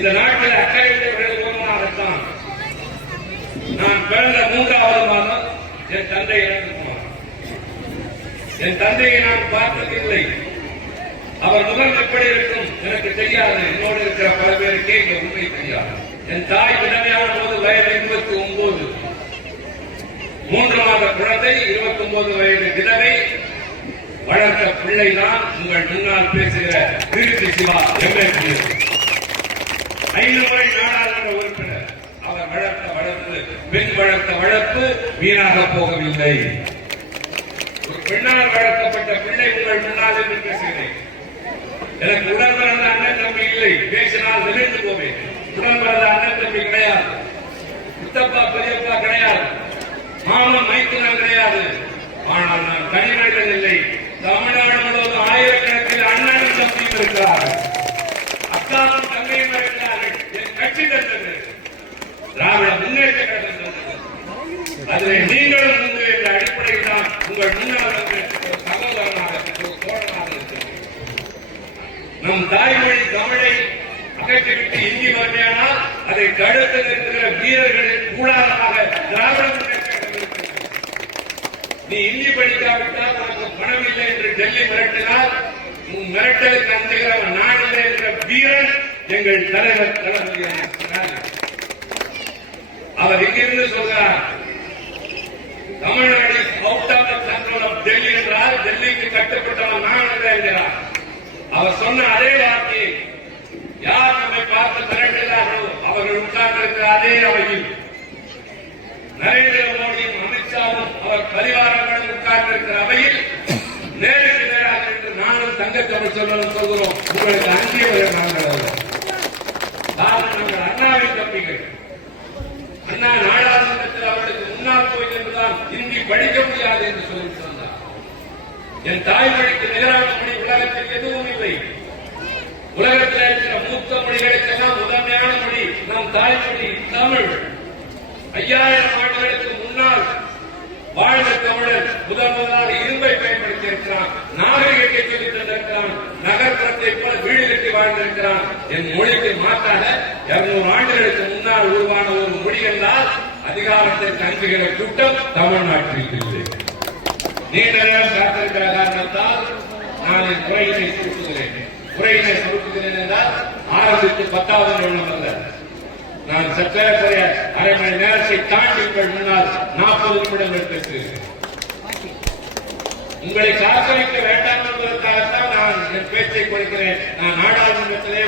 இந்த நாட்டில் அக்கறை விழுவமாகத்தான் நான் பிறந்த 3வது மாதம் என் தந்தை இறந்து போனார். என் தந்தையை நான் பார்த்ததில்லை. அவர் முகம் எப்படி இருக்கும் எனக்கு தெரியாது. என்னோடு இருக்கிற பல பேருக்கே இங்க உண்மை தெரியாது. என் தாய் விதவையான போது வயது 29. 3 மாத குழந்தை 29 வயது விதவை. வளர்த்த பிள்ளைதான் உங்கள் முன்னால் பேசுகிற திருச்சி சிவா எம்எல்ஏ. 5 முறை நாடாளுமன்ற உறுப்பினர். அவர் வளர்த்த வளர்ப்பு, பெண் வளர்த்த வளர்ப்பு வீணாக போகவில்லை. ஒரு பெண்ணால் வளர்க்கப்பட்ட பிள்ளை உங்கள் முன்னால் என்று பேசுகிறேன். எனக்கு உடன் பிறந்த அண்ணன் தம்பி இல்லை. பேசினால் விழுந்து போவேன். உடன் பிறந்த அண்ணன் தம்பி கிடையாது. முத்தப்பா பெரியப்பா கிடையாது. மாமன் மைத்துனன் கிடையாது. ஆனால் நான் தனிமனிதன் இல்லை. தமிழ்நாடு முழுவதும் ஆயிரக்கணக்கில் அண்ணனும் தம்பியும் இருக்கிறார்கள். அக்காவும் தங்கையும் இருக்கிறார்கள். என் கட்சி தந்தது திராவிட முன்னேற்ற கழகம் தந்தது. அதில் நீங்களும் உண்டு என்ற அடிப்படையில் தான் உங்கள் முன்னால் சகோதரனாக தோழனாக இருக்கிறது. நம் தாய்மொழி தமிழை அகற்றிவிட்டு இந்தி வறுமையானால் அதை தடுத்து நிறுத்துகிற வீரர்களின் கூடாரமாக திராவிட முன்னேற்ற கழகம் இருக்கிறது. நீ இந்தி படிக்காவிட்டால் உனக்கு பணம் இல்லை என்று டெல்லி மிரட்டினால் உன் மிரட்டலுக்கு அஞ்சுகிறவன் நான் இல்லை என்ற வீரன் எங்கள் தலைவர் தளபதி. அவர் இங்கிருந்து சொல்கிறார், Tamil Nadu out of the control of Delhi என்றால் டெல்லிக்கு கட்டுப்பட்டவன் நான் இல்லை என்கிறார். அவர் சொன்ன அதே வார்த்தை யார் நம்மை பார்த்து மிரட்டுகிறார்களோ அவர்கள் உட்கார்ந்திருக்கிற அதே அவையில் நரேந்திர மோடியும் அமித்ஷாவும் அவர் பரிவாரங்களும் உட்கார்ந்திருக்கிற அவையில் நேருக்கு நேராக என்று நானும் தங்கத்தமிழ் சொல்கிறோம். உங்களுக்கு அங்கீகாரம் நாங்கள் நாங்கள் அண்ணாவின் தம்பிகள். அண்ணா நாடாளுமன்றத்தில் அவர்களுக்கு முன்னால் போய் என்றுதான் இந்தி படிக்க முடியாது என்று சொல்லிட்டு வந்தார். என் தாய்மொழிக்கு நிகரான மொழி உலகத்தில் எதுவும் இல்லை. உலகத்தில் இருக்கிற மூத்த மொழிகளுக்கெல்லாம் முதன்மையான மொழி நம் தாய்மொழி தமிழ். 5000 ஆண்டுகளுக்கு முன்னால் வாழ்ந்த தமிழர் முதலாக இரும்பை பயன்படுத்தி இருக்கிறான். நாகரிகத்தை சொல்லித் தந்திருக்கிறான். நகர்ப்புறத்தை போல வீடு கட்டி வாழ்ந்திருக்கிறான். என் மொழிக்கு மாற்றாக 200 ஆண்டுகளுக்கு முன்னால் உருவான ஒரு மொழி என்றால் அதிகாரத்திற்கு அஞ்சுகிற கூட்டம் தமிழ்நாட்டில் இல்லை. நீண்ட நேரம் காத்திருக்கிற காரணத்தால் நான் என் உரையினை சுருக்குகிறேன். உரையினை சுருக்குகிறேன் என்றால் ஆரம்பித்து 10வது நிமிடம் அல்ல. நான் சற்றேறக்குறைய அரை மணி நேரத்தை தாண்டி உங்கள் முன்னால் 40 நிமிடங்கள் பேசுகிறேன். உங்களை காக்க வைக்க வேண்டாம் என்பதற்காகத்தான் நான் என் பேச்சை குறைக்கிறேன். நான் நாடாளுமன்றத்திலே